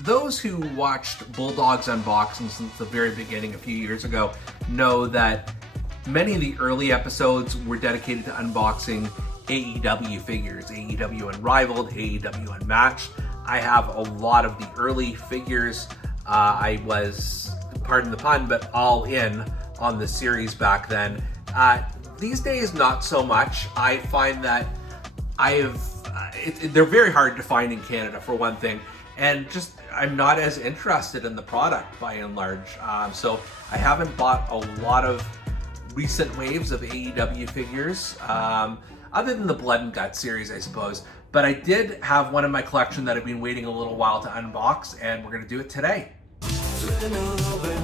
those who watched Bulldog's unboxing since the very beginning a few years ago know that many of the early episodes were dedicated to unboxing AEW figures, AEW Unrivaled, AEW Unmatched. I have a lot of the early figures. I was, pardon the pun, but all in on the series back then. These days, not so much. I find that they're very hard to find in Canada, for one thing, and just I'm not as interested in the product by and large. So I haven't bought a lot of recent waves of AEW figures, other than the Blood and Guts series, I suppose. But I did have one in my collection that I've been waiting a little while to unbox, and we're going to do it today.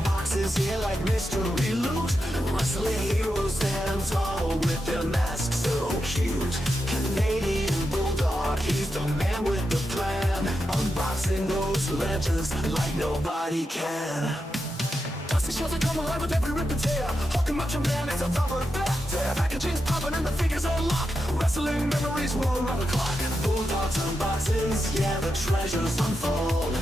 Boxes here like mystery loot. Wrestling heroes stand tall with their masks so cute. Canadian Bulldog, he's the man with the plan. Unboxing those legends like nobody can. Dusty shows that come alive with every rip and tear. Hawking Macho Man is a rubber bat. Packaging's popping and the figures unlock. Wrestling memories will run the clock. Bulldog's unboxings, yeah, the treasures unfold.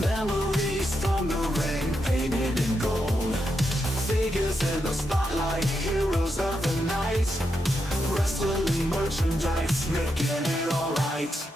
Memories from the ring, painted in gold. Figures in the spotlight, heroes of the night. Wrestling merchandise, making it alright.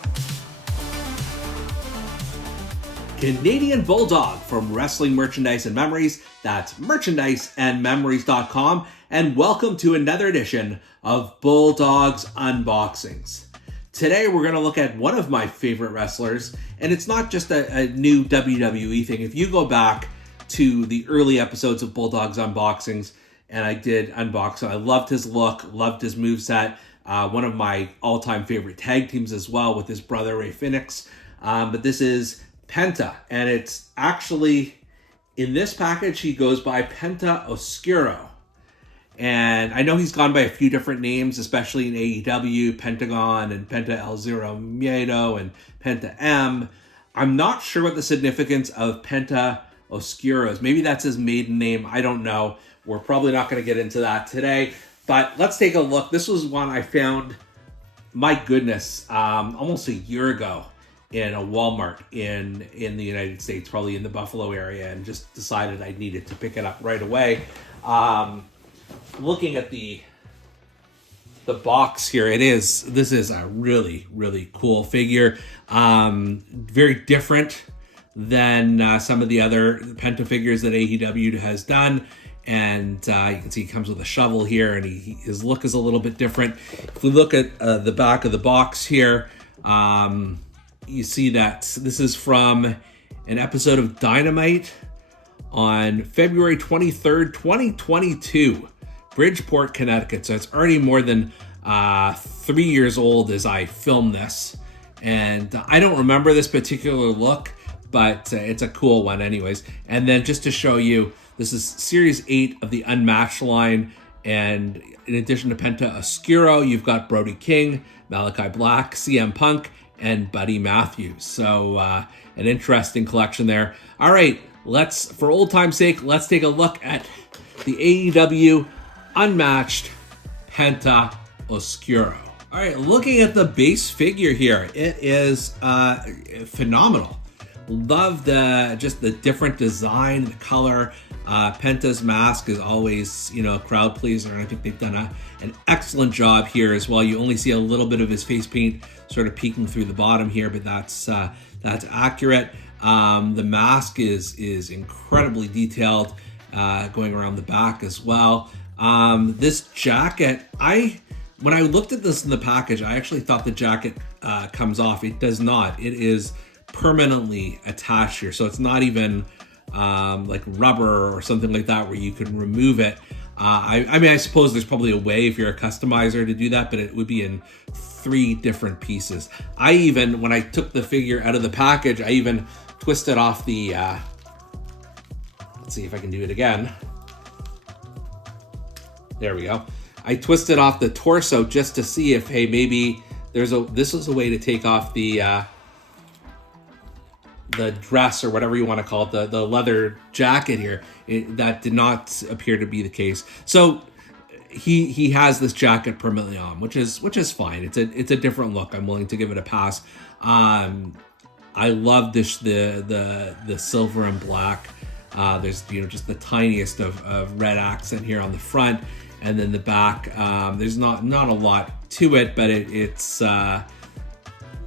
Canadian Bulldog from Wrestling Merchandise and Memories. That's merchandiseandmemories.com. And welcome to another edition of Bulldog's Unboxings. Today we're going to look at one of my favorite wrestlers, and it's not just a new WWE thing. If you go back to the early episodes of Bulldog's Unboxings, and I did unbox him, I loved his look, loved his moveset, one of my all-time favorite tag teams as well with his brother Ray Phoenix. But this is Penta, and it's actually, in this package, he goes by Penta Oscuro. And I know he's gone by a few different names, especially in AEW, Pentagon and Penta El Zero Miedo and Penta M. I'm not sure what the significance of Penta Oscuro is. Maybe that's his maiden name. I don't know. We're probably not going to get into that today. But let's take a look. This was one I found, my goodness, almost a year ago in a Walmart in the United States, probably in the Buffalo area, and just decided I needed to pick it up right away. Looking at the box here, this is a really, really cool figure. Very different than some of the other Penta figures that AEW has done. And you can see he comes with a shovel here, and his look is a little bit different. If we look at the back of the box here, you see that this is from an episode of Dynamite on February 23rd, 2022. Bridgeport, Connecticut. So it's already more than 3 years old as I filmed this. And I don't remember this particular look, but it's a cool one anyways. And then just to show you, this is Series 8 of the Unmatched line. And in addition to Penta Oscuro, you've got Brody King, Malachi Black, CM Punk, and Buddy Matthews. So an interesting collection there. All right, for old time's sake, let's take a look at the AEW Unmatched Penta Oscuro. All right, looking at the base figure here, it is phenomenal. Love just the different design, the color. Penta's mask is always, a crowd pleaser, and I think they've done an excellent job here as well. You only see a little bit of his face paint sort of peeking through the bottom here, but that's accurate. The mask is incredibly detailed, going around the back as well. This jacket, when I looked at this in the package, I actually thought the jacket comes off. It does not. It is permanently attached here, so it's not even like rubber or something like that where you can remove it. I suppose there's probably a way if you're a customizer to do that, but it would be in 3 different pieces. When I took the figure out of the package, I even twisted off the, let's see if I can do it again. There we go. I twisted off the torso just to see if, hey, maybe this was a way to take off the dress or whatever you want to call it, the leather jacket here. That did not appear to be the case. So he has this jacket permanently on, which is fine. It's a different look. I'm willing to give it a pass. I love this the silver and black. There's just the tiniest of red accent here on the front, and then the back. There's not a lot to it, but it's again,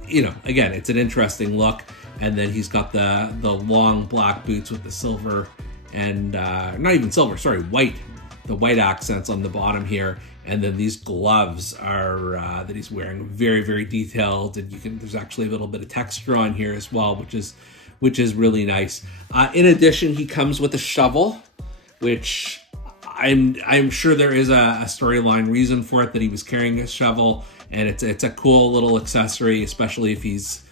it's an interesting look. And then he's got the long black boots with the silver and not even silver, sorry, white. The white accents on the bottom here, and then these gloves are that he's wearing, very, very detailed, and there's actually a little bit of texture on here as well, which is really nice. In addition, he comes with a shovel, which I'm sure there is a storyline reason for it, that he was carrying a shovel, and it's a cool little accessory, especially if he's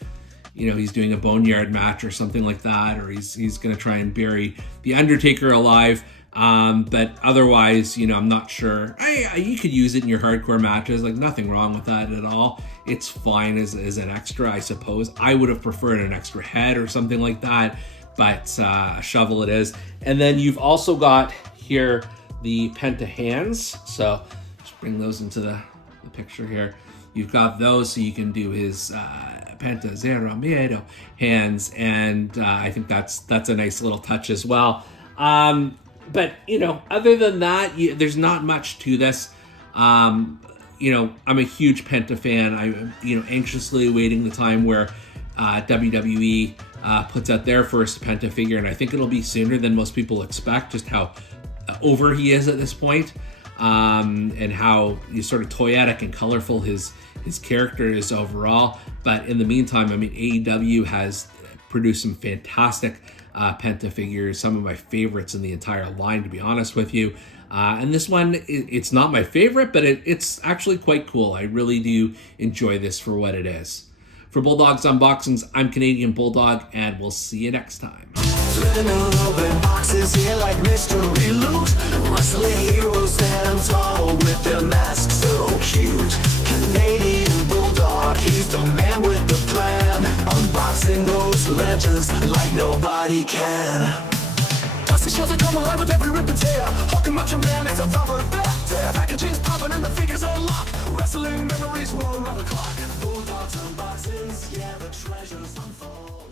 doing a boneyard match or something like that, or he's going to try and bury the Undertaker alive. But otherwise, I'm not sure. You could use it in your hardcore matches, like nothing wrong with that at all. It's fine as an extra, I suppose. I would have preferred an extra head or something like that, but a shovel it is. And then you've also got here the Penta hands. So just bring those into the picture here. You've got those so you can do his Penta Zero Miedo hands, and I think that's a nice little touch as well. But, other than that, there's not much to this. I'm a huge Penta fan. I'm, anxiously awaiting the time where WWE puts out their first Penta figure, and I think it'll be sooner than most people expect, just how over he is at this point, and how sort of toyetic and colorful his character is overall. But in the meantime, AEW has produced some fantastic Penta figures, some of my favorites in the entire line, to be honest with you. And this one, it's not my favorite, but it's actually quite cool. I really do enjoy this for what it is. For Bulldog's Unboxings, I'm Canadian Bulldog, and we'll see you next time. Boxes here like mystery loot. Wrestling heroes stand tall with their masks so cute. Canadian Bulldog, he's the man with the plan. Unboxing those legends like nobody can. Dusty shows that come alive with every rip and tear. Hawking Macho Man is a thumper back. Packaging's popping and the figures are locked. Wrestling memories will run the clock. Bulldog's Unboxings, yeah, the treasures unfold.